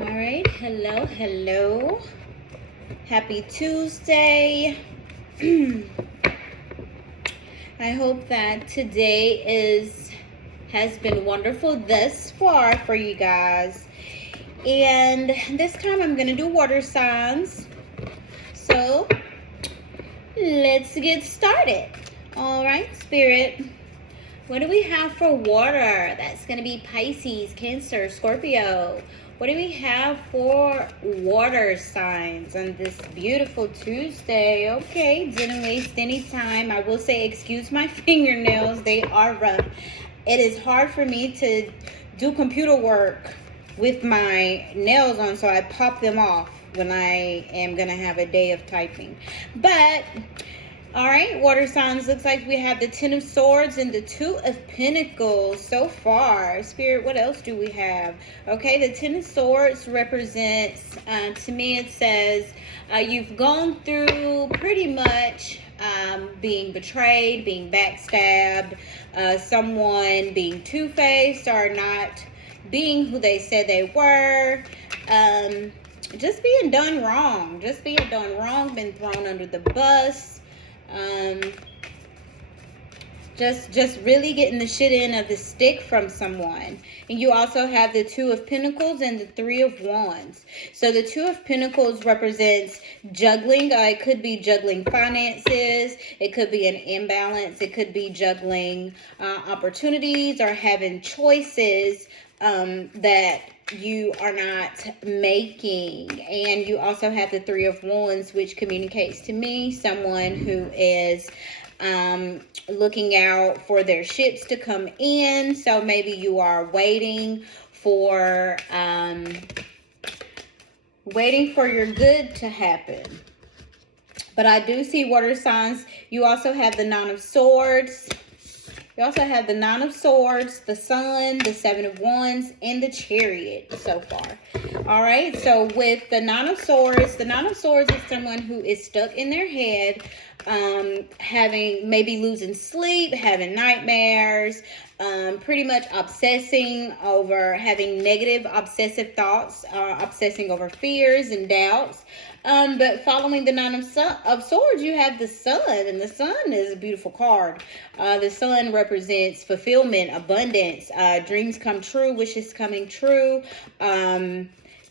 All right, hello. Happy Tuesday. I hope that today has been wonderful thus far for you guys. And this time I'm going to do water signs. So, let's get started. All right, Spirit. What do we have for water? That's going to be Pisces, Cancer, Scorpio. What do we have for water signs on this beautiful Tuesday? Okay, didn't waste any time. I will say, excuse my fingernails. They are rough. It is hard for me to do computer work with my nails on, so I pop them off when I am going to have a day of typing. But all right, water signs, looks like we have the Ten of Swords and the Two of Pentacles so far. Spirit, what else do we have? Okay, the Ten of Swords represents, to me it says, you've gone through pretty much being betrayed, being backstabbed, someone being two-faced or not being who they said they were, just being done wrong, been thrown under the bus. Just really getting the shit in of the stick from someone. And you also have the Two of Pentacles and the Three of Wands. So the Two of Pentacles represents juggling. It could be juggling finances. It could be an imbalance. It could be juggling opportunities or having choices that you are not making. And you also have the Three of Wands, which communicates to me someone who is looking out for their ships to come in. So maybe you are waiting for your good to happen. But I do see water signs. You also have the Nine of Swords. You also have the Nine of Swords, the Sun, the Seven of Wands, and the Chariot so far. All right, so with the Nine of Swords is someone who is stuck in their head, maybe losing sleep, having nightmares, pretty much obsessing over, having negative obsessive thoughts, obsessing over fears and doubts. But following the Nine of Swords, you have the Sun, and the Sun is a beautiful card. The Sun represents fulfillment, abundance, dreams come true, wishes coming true,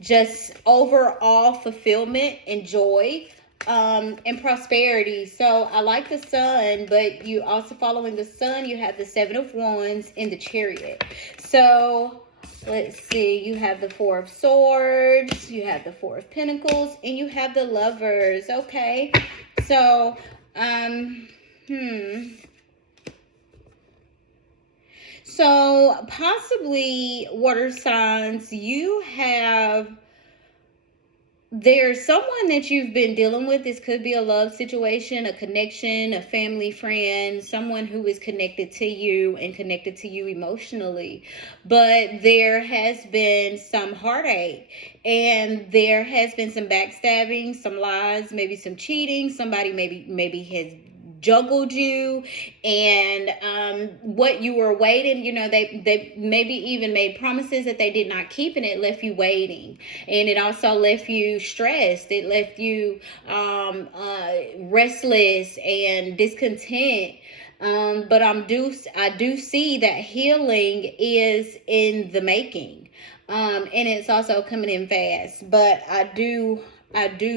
just overall fulfillment and joy, and prosperity. So I like the Sun, but you also following the Sun, you have the Seven of Wands and the Chariot. So let's see, you have the Four of Swords, you have the Four of Pentacles, and you have the Lovers. Okay, so so possibly water signs, there's someone that you've been dealing with. This could be a love situation, a connection, a family friend, someone who is connected to you and connected to you emotionally. But there has been some heartache, and there has been some backstabbing, some lies, maybe some cheating. Somebody maybe has juggled you, and what you were waiting, they maybe even made promises that they did not keep, and it left you waiting, and it also left you stressed. It left you restless and discontent. But I do see that healing is in the making, and it's also coming in fast. But I do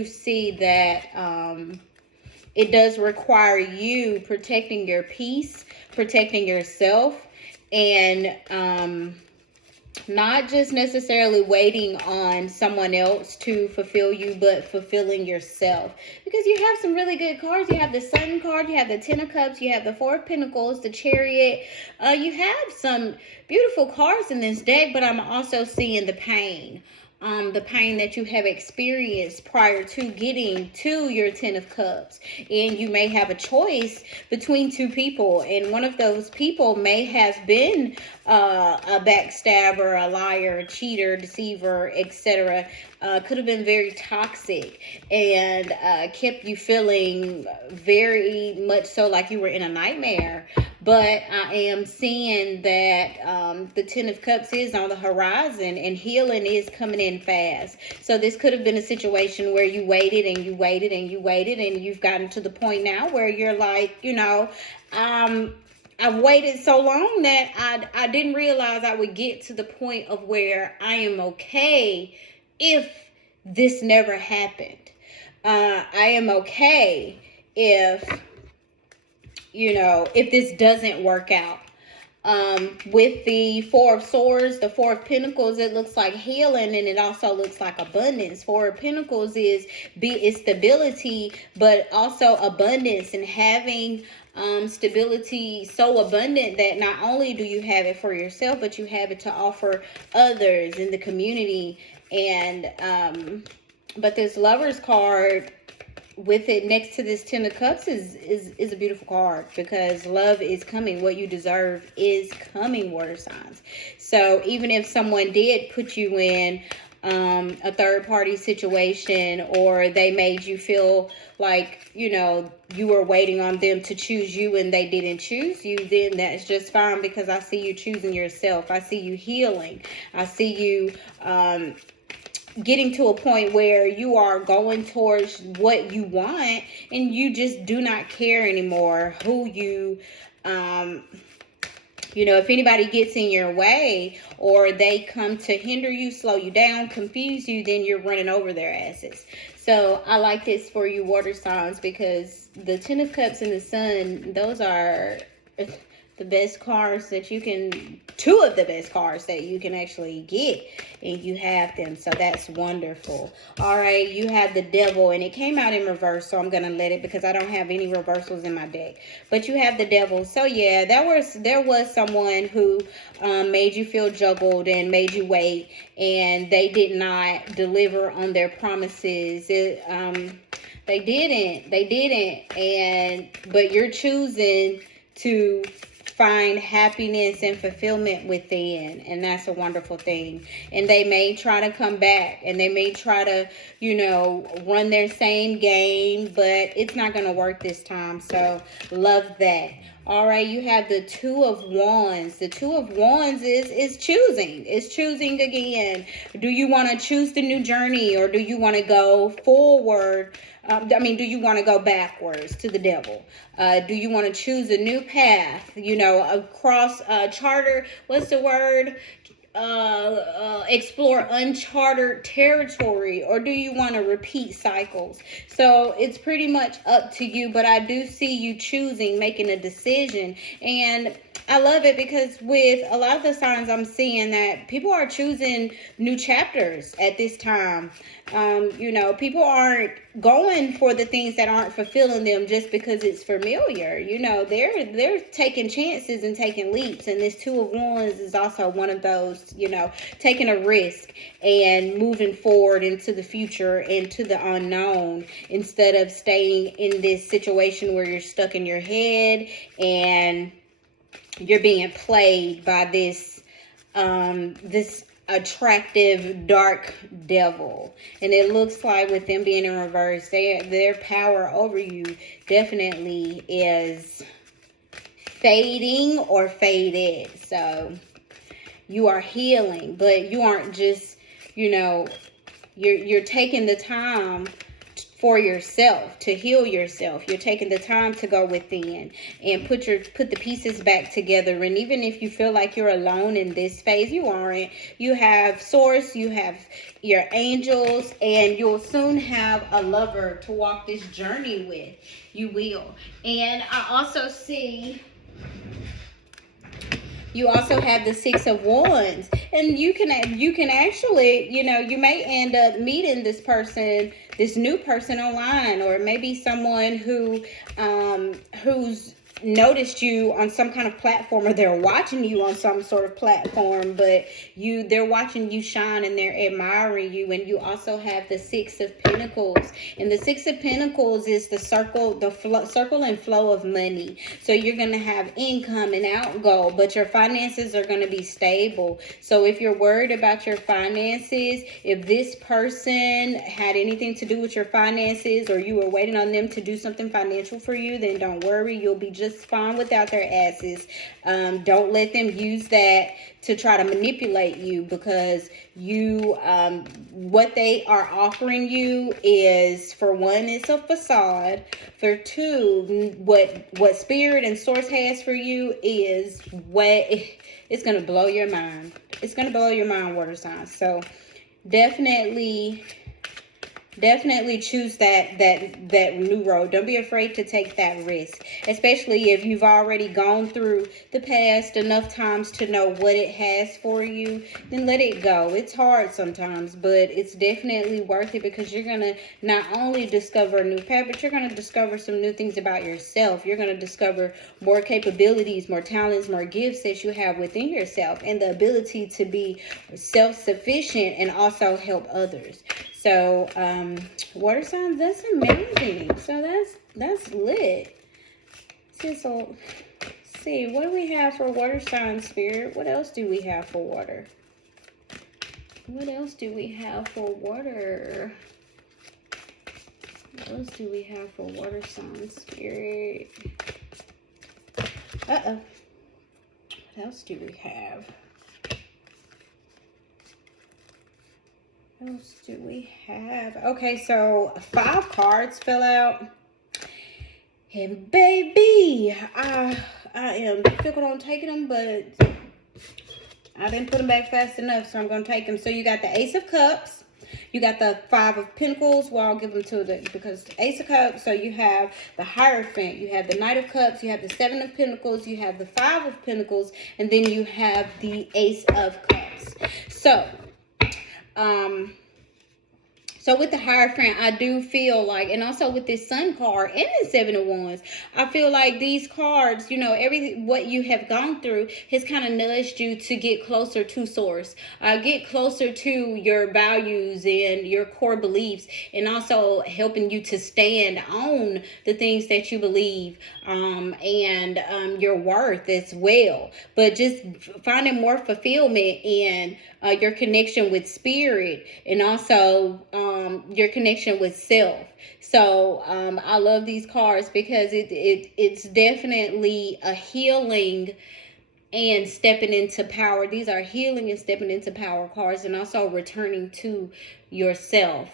see that it does require you protecting your peace, protecting yourself, and not just necessarily waiting on someone else to fulfill you, but fulfilling yourself. Because you have some really good cards. You have the Sun card, you have the Ten of Cups, you have the Four of Pentacles, the Chariot. You have some beautiful cards in this deck, but I'm also seeing the pain. The pain that you have experienced prior to getting to your Ten of Cups. And you may have a choice between two people, and one of those people may have been a backstabber, a liar, a cheater, deceiver, etc. Could have been very toxic and kept you feeling very much so like you were in a nightmare. but I am seeing that the Ten of Cups is on the horizon and healing is coming in fast. So this could have been a situation where you waited and you waited and you waited, and you've gotten to the point now where you're like, I've waited so long that I didn't realize I would get to the point of where I am okay if this never happened. I am okay if this doesn't work out. With the Four of Swords, the Four of Pentacles, it looks like healing, and it also looks like abundance. Four of Pentacles is stability, but also abundance, and having stability so abundant that not only do you have it for yourself, but you have it to offer others in the community. And but this Lover's card with it next to this Ten of Cups is a beautiful card, because love is coming. What you deserve is coming, water signs. So even if someone did put you in a third party situation, or they made you feel like, you were waiting on them to choose you and they didn't choose you, then that's just fine, because I see you choosing yourself. I see you healing. I see you getting to a point where you are going towards what you want, and you just do not care anymore who you if anybody gets in your way, or they come to hinder you, slow you down, confuse you, then you're running over their asses. So I like this for you, water signs, because the Ten of Cups and the Sun, those are the best cards that you can, two of the best cards that you can actually get, and you have them. So that's wonderful. All right, you have the Devil, and it came out in reverse, so I'm gonna let it, because I don't have any reversals in my deck. But you have the Devil. So yeah, there was someone who made you feel juggled and made you wait, and they did not deliver on their promises. They didn't, but you're choosing to find happiness and fulfillment within, and that's a wonderful thing. And they may try to come back, and they may try to run their same game, but it's not going to work this time. So love that. All right, you have the Two of Wands. The Two of Wands is choosing. It's choosing again. Do you want to choose the new journey, or do you want to go forward? Do you want to go backwards to the Devil? Do you want to choose a new path, across charter? What's the word? Explore uncharted territory, or do you want to repeat cycles? So it's pretty much up to you, but I do see you choosing, making a decision. And I love it, because with a lot of the signs, I'm seeing that people are choosing new chapters at this time. People aren't going for the things that aren't fulfilling them just because it's familiar. They're taking chances and taking leaps. And this Two of Wands is also one of those, taking a risk and moving forward into the future, into the unknown, instead of staying in this situation where you're stuck in your head and you're being played by this attractive dark devil. And it looks like with them being in reverse, their power over you definitely is fading or faded. So you are healing, but you aren't just, you're taking the time for yourself, to heal yourself. You're taking the time to go within and put the pieces back together. And even if you feel like you're alone in this phase, you aren't. You have Source, you have your angels, and you'll soon have a lover to walk this journey with. You will. And I also see you also have the Six of Wands, and you can actually, you may end up meeting this person, this new person online, or maybe someone who's noticed you on some kind of platform, or they're watching you on some sort of platform, but they're watching you shine and they're admiring you. And you also have the Six of Pentacles, and the Six of Pentacles is the circle and flow of money. So you're going to have income and outgo, but your finances are going to be stable. So if you're worried about your finances, if this person had anything to do with your finances, or you were waiting on them to do something financial for you, then don't worry, you'll be just just fine without their asses. Don't let them use that to try to manipulate you, because you what they are offering you is, for one, it's a facade. For two, what spirit and source has for you is what it's going to blow your mind. It's going to blow your mind, water signs. So definitely choose that new road. Don't be afraid to take that risk, especially if you've already gone through the past enough times to know what it has for you. Then let it go. It's hard sometimes, but it's definitely worth it, because you're going to not only discover a new path, but you're going to discover some new things about yourself. You're going to discover more capabilities, more talents, more gifts that you have within yourself, and the ability to be self-sufficient and also help others. So, water signs, that's amazing. So that's lit. So, see, what do we have for water sign, Spirit? What else do we have for water? What else do we have for water? What else do we have for water sign, Spirit? Uh-oh. What else do we have? What else do we have? Okay, so 5 cards fell out. And baby, I am difficult on taking them, but I didn't put them back fast enough, so I'm going to take them. So you got the Ace of Cups. You got the 5 of Pentacles. Well, I'll give them to the, because Ace of Cups. So you have the Hierophant. You have the Knight of Cups. You have the 7 of Pentacles. You have the 5 of Pentacles. And then you have the Ace of Cups. So with the Hierophant, I do feel like, and also with this Sun card and the 7 of Wands, I feel like these cards, you know, everything, what you have gone through has kind of nudged you to get closer to source, get closer to your values and your core beliefs, and also helping you to stand on the things that you believe, and your worth as well. But just finding more fulfillment in your connection with spirit, and also your connection with self. So I love these cards because it's definitely a healing and stepping into power. These are healing and stepping into power cards, and also returning to yourself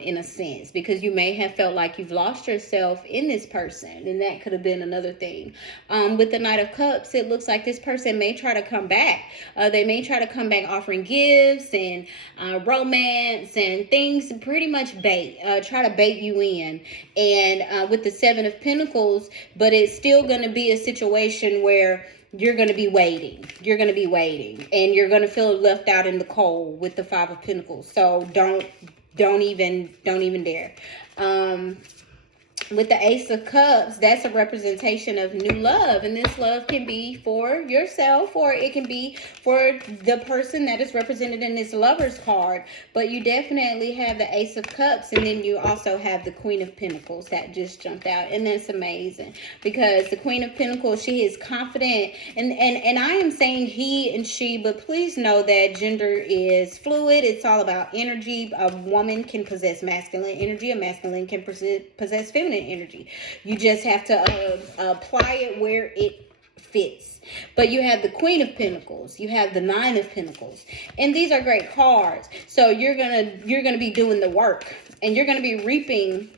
in a sense, because you may have felt like you've lost yourself in this person, and that could have been another thing. With the Knight of Cups, it looks like this person may try to come back. They may try to come back offering gifts and romance and things, pretty much try to bait you in. And with the 7 of Pentacles, but it's still going to be a situation where you're going to be waiting. You're going to be waiting, and you're going to feel left out in the cold with the 5 of Pentacles. So don't even dare. With the Ace of Cups, that's a representation of new love, and this love can be for yourself, or it can be for the person that is represented in this Lover's card. But you definitely have the Ace of Cups, and then you also have the Queen of Pentacles that just jumped out, and that's amazing, because the Queen of Pentacles, she is confident, and I am saying he and she, but please know that gender is fluid. It's all about energy. A woman can possess masculine energy, a masculine can possess feminine energy. You just have to apply it where it fits. But you have the Queen of Pentacles, you have the 9 of Pentacles, and these are great cards. So you're gonna be doing the work, and you're gonna be reaping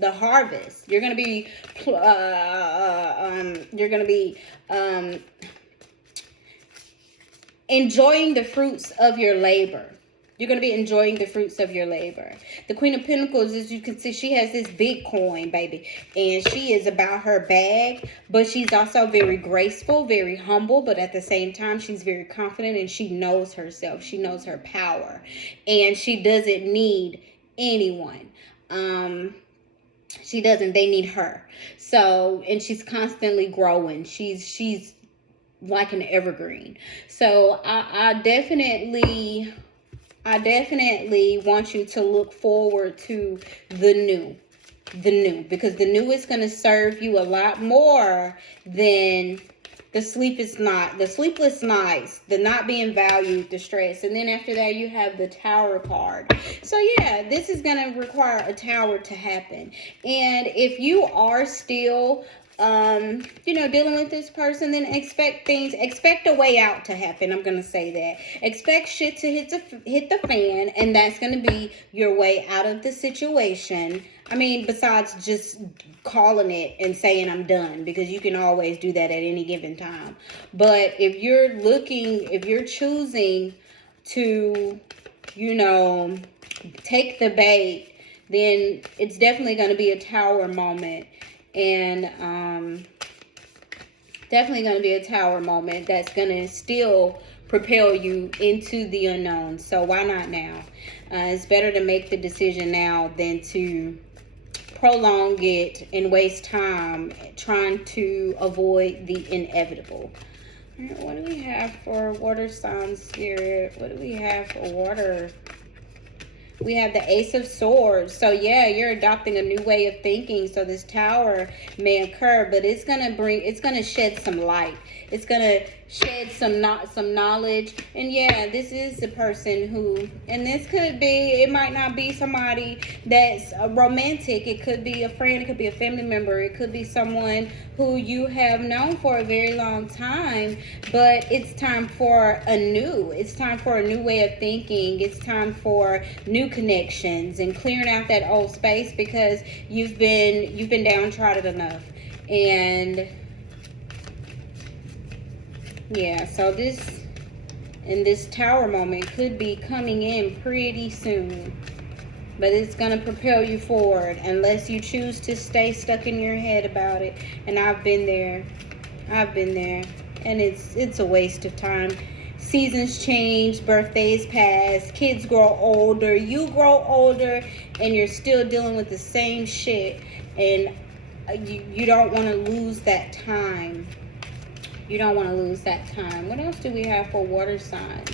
the harvest. You're gonna be enjoying the fruits of your labor. You're going to be enjoying the fruits of your labor. The Queen of Pentacles, as you can see, she has this big coin, baby. And she is about her bag. But she's also very graceful, very humble. But at the same time, she's very confident, and she knows herself. She knows her power. And she doesn't need anyone. She doesn't. They need her. So, and she's constantly growing. She's like an evergreen. So I definitely want you to look forward to the new, because the new is going to serve you a lot more than the sleepless nights, the not being valued, the stress. And then after that, you have the Tower card. So yeah, this is going to require a Tower to happen. And if you are still you know, dealing with this person, then expect a way out to happen. I'm gonna say that. Expect shit to hit the fan, and that's gonna be your way out of the situation. I mean, besides just calling it and saying I'm done, because you can always do that at any given time. But if you're choosing to, you know, take the bait, then it's definitely going to be a tower moment. And definitely going to be a tower moment that's going to still propel you into the unknown. So why not now? It's better to make the decision now than to prolong it and waste time trying to avoid the inevitable. All right, what do we have for water sign spirit? What do we have for water? We have the Ace of Swords. So yeah, you're adopting a new way of thinking. So this tower may occur, but it's gonna shed some light. It's gonna shed some knowledge. And yeah, this is the person who, and this could be, it might not be somebody that's romantic. It could be a friend, it could be a family member, it could be someone who you have known for a very long time. But it's time for it's time for a new way of thinking. It's time for new connections and clearing out that old space, because you've been downtrodden enough. And yeah, so this tower moment could be coming in pretty soon, but it's going to propel you forward unless you choose to stay stuck in your head about it. And I've been there, and it's a waste of time. Seasons change, birthdays pass, kids grow older, you grow older, and you're still dealing with the same shit. And you don't want to lose that time. You don't want to lose that time. What else do we have for water signs?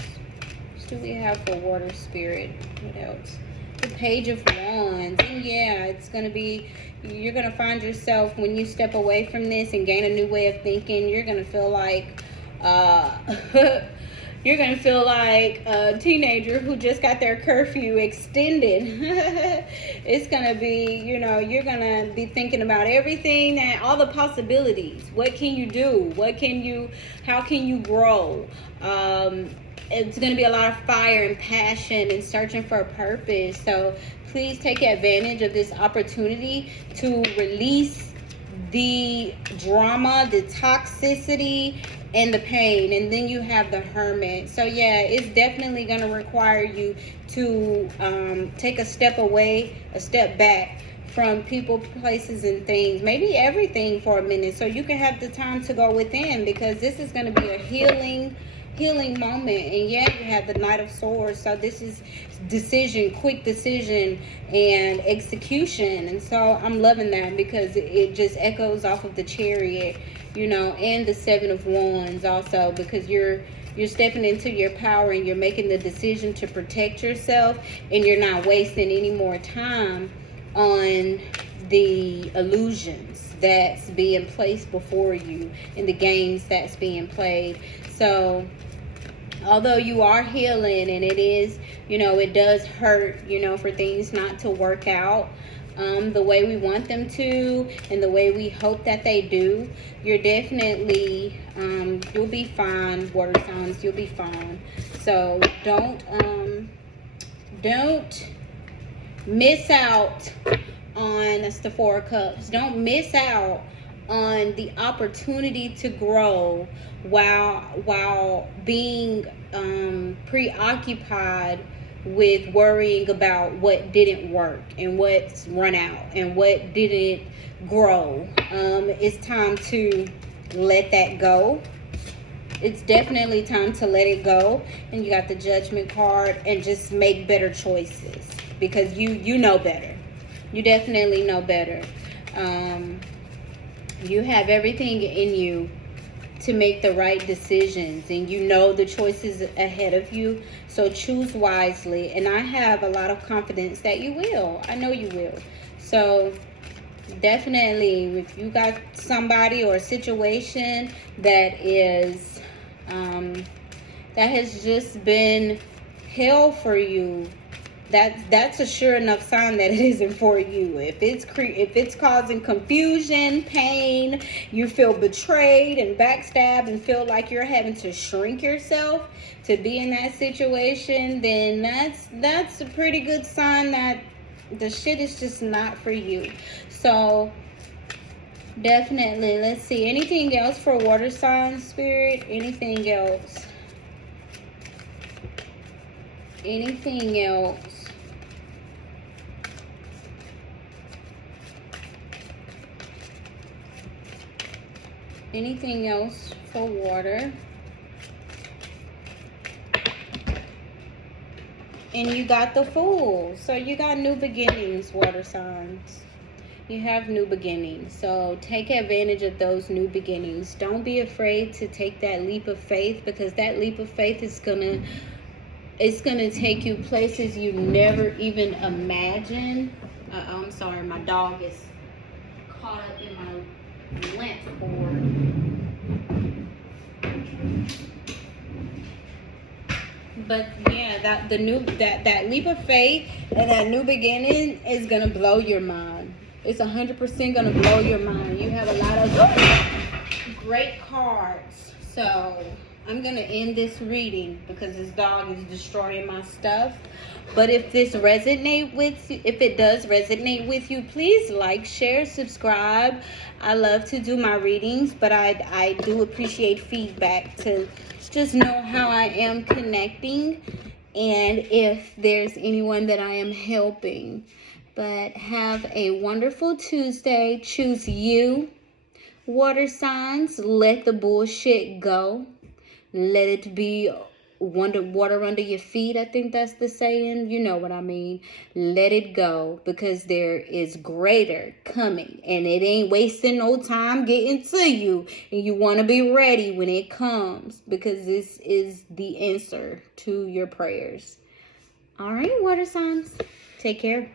What do we have for water spirit? What else? The Page of Wands. And yeah, it's going to be, you're going to find yourself, when you step away from this and gain a new way of thinking, you're going to feel like you're going to feel like a teenager who just got their curfew extended. It's going to be, you know, you're going to be thinking about everything, and all the possibilities. What can you do? How can you grow? It's going to be a lot of fire and passion and searching for a purpose. So please take advantage of this opportunity to release the drama, the toxicity, and the pain. And then you have the Hermit. So yeah, it's definitely going to require you to take a step back from people, places, and things, maybe everything for a minute, so you can have the time to go within, because this is going to be a healing moment. And yeah, you have the Knight of Swords, so this is quick decision and execution. And so I'm loving that, because it just echoes off of the Chariot, you know, and the Seven of Wands also, because you're stepping into your power, and you're making the decision to protect yourself, and you're not wasting any more time on the illusions that's being placed before you and the games that's being played. So although you are healing, and it is, you know, it does hurt, you know, for things not to work out the way we want them to, and the way we hope that they do, you're definitely you'll be fine, water signs. You'll be fine. So don't miss out on, that's the Four of Cups. Don't miss out on the opportunity to grow while being preoccupied with worrying about what didn't work and what's run out and what didn't grow. It's time to let that go. It's definitely time to let it go. And you got the Judgment card, and just make better choices, because you know better. You definitely know better. You have everything in you to make the right decisions, and you know the choices ahead of you. So choose wisely, and I have a lot of confidence that you will. I know you will. So definitely, if you got somebody or a situation that is that has just been hell for you, that's a sure enough sign that it isn't for you. If it's causing confusion, pain, you feel betrayed and backstabbed and feel like you're having to shrink yourself to be in that situation, then that's a pretty good sign that the shit is just not for you. So definitely, let's see. Anything else for water sign, Spirit? Anything else? Anything else? Anything else for water? And you got the Fool. So you got new beginnings, water signs. You have new beginnings. So take advantage of those new beginnings. Don't be afraid to take that leap of faith, because that leap of faith is gonna take you places you never even imagined. I'm sorry, my dog is caught up in my lamp cord. But yeah, that leap of faith and that new beginning is gonna blow your mind. It's 100% gonna blow your mind. You have a lot of great cards. So I'm gonna end this reading because this dog is destroying my stuff. But if this resonate with you, if it does resonate with you, please like, share, subscribe. I love to do my readings, but I do appreciate feedback to just know how I am connecting and if there's anyone that I am helping. But have a wonderful Tuesday. Choose you, water signs. Let the bullshit go. Let it be water under your feet. I think that's the saying. You know what I mean. Let it go, because there is greater coming, and it ain't wasting no time getting to you, and you want to be ready when it comes, because this is the answer to your prayers. All right, water signs, take care.